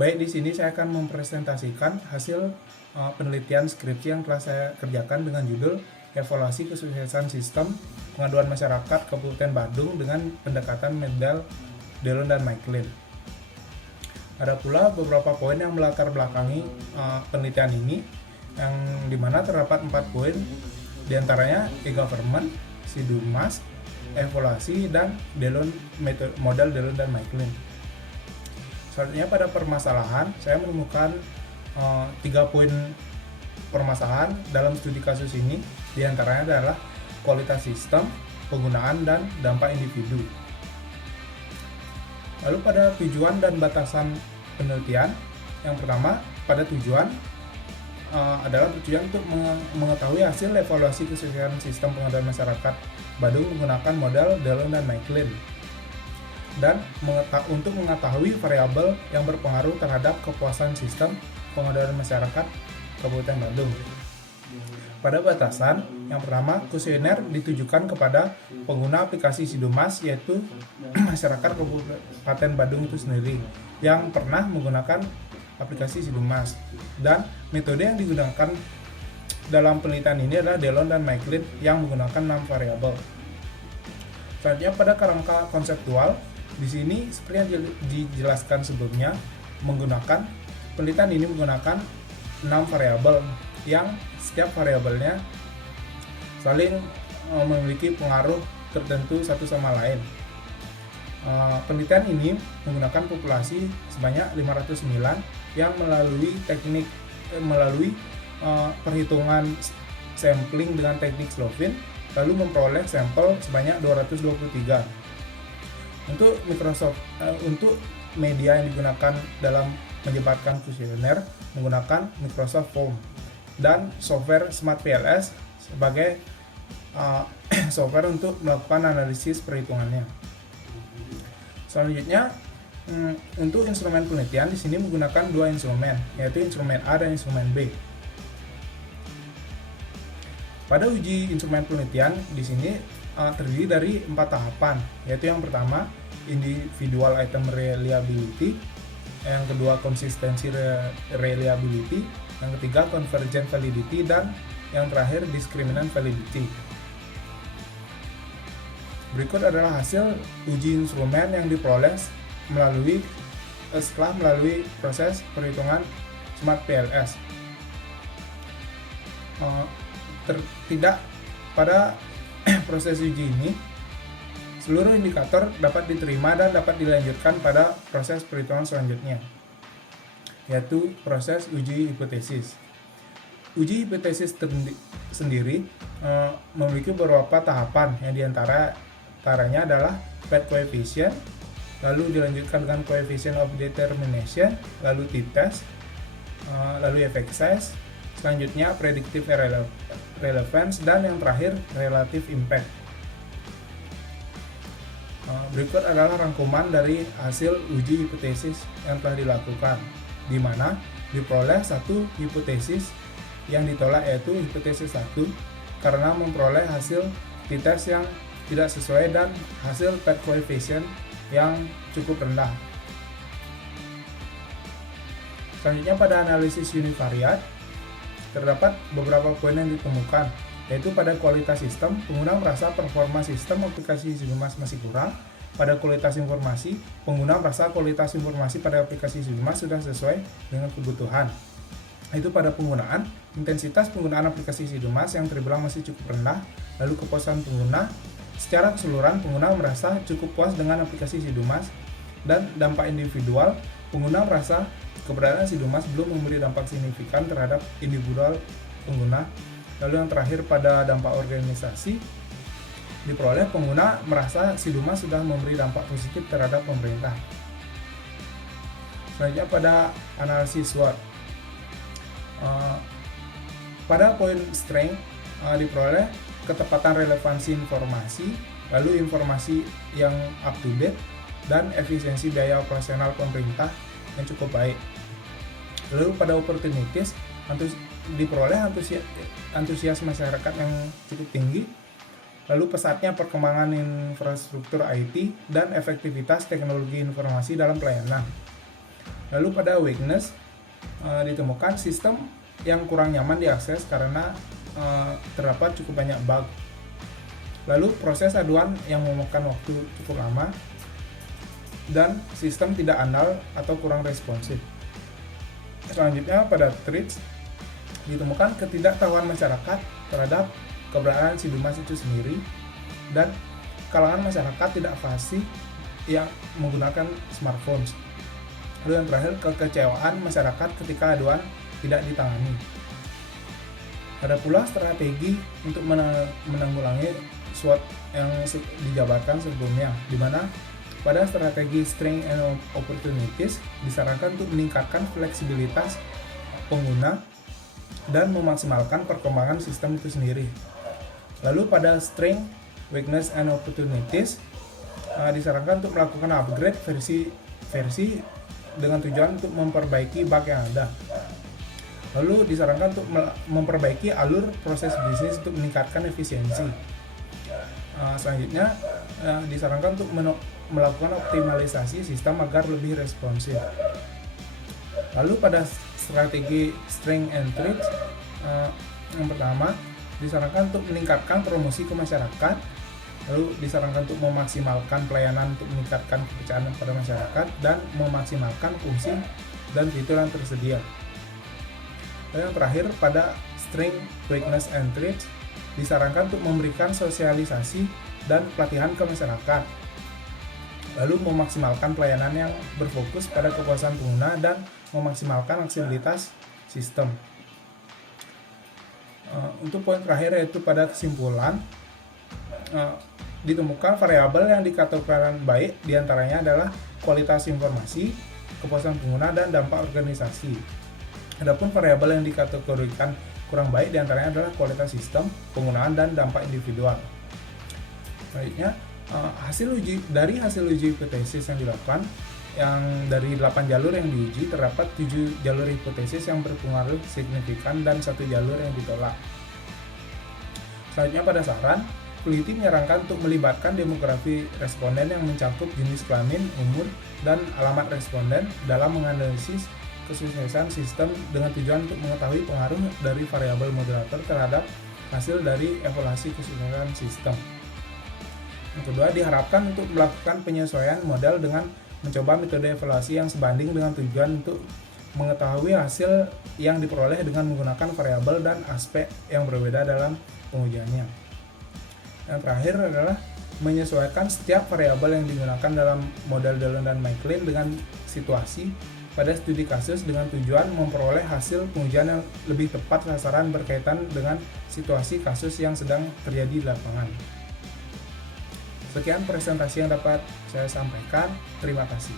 Baik, di sini saya akan mempresentasikan hasil penelitian skripsi yang telah saya kerjakan dengan judul Evaluasi Kesuksesan Sistem Pengaduan Masyarakat Kabupaten Badung dengan pendekatan Mendel, Delon, dan Maclean. Ada pula beberapa poin yang melatar belakangi penelitian ini, yang dimana terdapat 4 poin, diantaranya e-government, Sidumas, evaluasi, dan Delon, model Delon dan Maclean. Selanjutnya pada permasalahan, saya menemukan 3 poin permasalahan dalam studi kasus ini, diantaranya adalah kualitas sistem, penggunaan, dan dampak individu. Lalu pada tujuan dan batasan penelitian, yang pertama pada tujuan adalah tujuan untuk mengetahui hasil evaluasi kesuksesan sistem pengaduan masyarakat Badung menggunakan model Delon dan Maclean, dan untuk mengetahui variabel yang berpengaruh terhadap kepuasan sistem pengaduan masyarakat Kabupaten Badung. Pada batasan, yang pertama, kuesioner ditujukan kepada pengguna aplikasi Sidumas, yaitu masyarakat Kabupaten Badung itu sendiri yang pernah menggunakan aplikasi Sidumas, dan metode yang digunakan dalam penelitian ini adalah Delon dan Maclean yang menggunakan 6 variabel. Selanjutnya pada kerangka konseptual, di sini seperti yang dijelaskan sebelumnya, penelitian ini menggunakan 6 variabel yang setiap variabelnya saling memiliki pengaruh tertentu satu sama lain. Penelitian ini menggunakan populasi sebanyak 509 yang melalui perhitungan sampling dengan teknik Slovin, lalu memperoleh sampel sebanyak 223. Untuk media yang digunakan dalam menyebarkan kuesioner menggunakan Microsoft Form dan software Smart PLS sebagai software untuk melakukan analisis perhitungannya. Selanjutnya, untuk instrumen penelitian di sini menggunakan 2 instrumen, yaitu instrumen A dan instrumen B. Pada uji instrumen penelitian di sini terdiri dari 4 tahapan, yaitu yang pertama individual item reliability, yang kedua konsistensi reliability, yang ketiga convergent validity, dan yang terakhir discriminant validity. Berikut adalah hasil uji instrumen yang diperoleh setelah melalui proses perhitungan Smart PLS. Tidak pada proses uji ini, seluruh indikator dapat diterima dan dapat dilanjutkan pada proses perhitungan selanjutnya, yaitu proses uji hipotesis. Uji hipotesis sendiri memiliki beberapa tahapan, yang diantaranya adalah Pett coefficient, lalu dilanjutkan dengan coefficient of determination, lalu t-test, lalu effect size, selanjutnya predictive relevance, dan yang terakhir relative impact. Berikut adalah rangkuman dari hasil uji hipotesis yang telah dilakukan, di mana diperoleh satu hipotesis yang ditolak, yaitu hipotesis 1 karena memperoleh hasil t-test yang tidak sesuai dan hasil Pett coefficient yang cukup rendah. Selanjutnya pada analisis univariat terdapat beberapa poin yang ditemukan, yaitu pada kualitas sistem, pengguna merasa performa sistem aplikasi Sidumas masih kurang. Pada kualitas informasi, pengguna merasa kualitas informasi pada aplikasi Sidumas sudah sesuai dengan kebutuhan. Itu pada penggunaan, intensitas penggunaan aplikasi Sidumas yang terbilang masih cukup rendah. Lalu kepuasan pengguna, secara keseluruhan pengguna merasa cukup puas dengan aplikasi Sidumas. Dan dampak individual, pengguna merasa keberadaan Sidumas belum memberi dampak signifikan terhadap individual pengguna. Lalu yang terakhir pada dampak organisasi, diperoleh pengguna merasa Sidumas sudah memberi dampak positif terhadap pemerintah. Selanjutnya pada analisis SWOT, pada poin strength diperoleh ketepatan relevansi informasi, lalu informasi yang up to date, dan efisiensi biaya operasional pemerintah yang cukup baik. Lalu pada opportunities diperoleh antusias masyarakat yang cukup tinggi, lalu pesatnya perkembangan infrastruktur IT dan efektivitas teknologi informasi dalam pelayanan. Lalu pada weakness, ditemukan sistem yang kurang nyaman diakses karena terdapat cukup banyak bug. Lalu proses aduan yang memakan waktu cukup lama, dan sistem tidak andal atau kurang responsif. Selanjutnya pada threats, ditemukan ketidaktahuan masyarakat terhadap keberadaan si Dumas itu sendiri, dan kalangan masyarakat tidak fasih yang menggunakan smartphone. Lalu yang terakhir, kekecewaan masyarakat ketika aduan tidak ditangani. Ada pula strategi untuk menanggulangi SWOT yang dijabarkan sebelumnya, di mana pada strategi Strengths and Opportunities disarankan untuk meningkatkan fleksibilitas pengguna dan memaksimalkan perkembangan sistem itu sendiri. Lalu pada Strengths, Weakness, and Opportunities disarankan untuk melakukan upgrade versi dengan tujuan untuk memperbaiki bug yang ada. Lalu disarankan untuk memperbaiki alur proses bisnis untuk meningkatkan efisiensi. Selanjutnya disarankan untuk melakukan optimalisasi sistem agar lebih responsif. Lalu pada strategi Strength and Threats, yang pertama disarankan untuk meningkatkan promosi ke masyarakat. Lalu disarankan untuk memaksimalkan pelayanan untuk meningkatkan kepercayaan pada masyarakat dan memaksimalkan fungsi dan fitur yang tersedia. Dan yang terakhir pada Strength, Weakness, and Threats disarankan untuk memberikan sosialisasi dan pelatihan ke masyarakat. Lalu memaksimalkan pelayanan yang berfokus pada kepuasan pengguna dan memaksimalkan aksesibilitas sistem. Untuk poin terakhir yaitu pada kesimpulan, ditemukan variabel yang dikategorikan baik diantaranya adalah kualitas informasi, kepuasan pengguna, dan dampak organisasi. Adapun variabel yang dikategorikan kurang baik diantaranya adalah kualitas sistem, penggunaan, dan dampak individual. Selanjutnya, hasil uji hipotesis yang dilakukan, yang dari 8 jalur yang diuji terdapat 7 jalur hipotesis yang berpengaruh signifikan dan 1 jalur yang ditolak. Selanjutnya pada saran, peneliti menyarankan untuk melibatkan demografi responden yang mencakup jenis kelamin, umur, dan alamat responden dalam menganalisis kesuksesan sistem dengan tujuan untuk mengetahui pengaruh dari variabel moderator terhadap hasil dari evaluasi kesuksesan sistem. Yang kedua, diharapkan untuk melakukan penyesuaian model dengan mencoba metode evaluasi yang sebanding dengan tujuan untuk mengetahui hasil yang diperoleh dengan menggunakan variabel dan aspek yang berbeda dalam pengujiannya. Yang terakhir adalah menyesuaikan setiap variabel yang digunakan dalam model Dallon dan Maclean dengan situasi pada studi kasus dengan tujuan memperoleh hasil pengujian yang lebih tepat sasaran berkaitan dengan situasi kasus yang sedang terjadi di lapangan. Sekian presentasi yang dapat saya sampaikan. Terima kasih.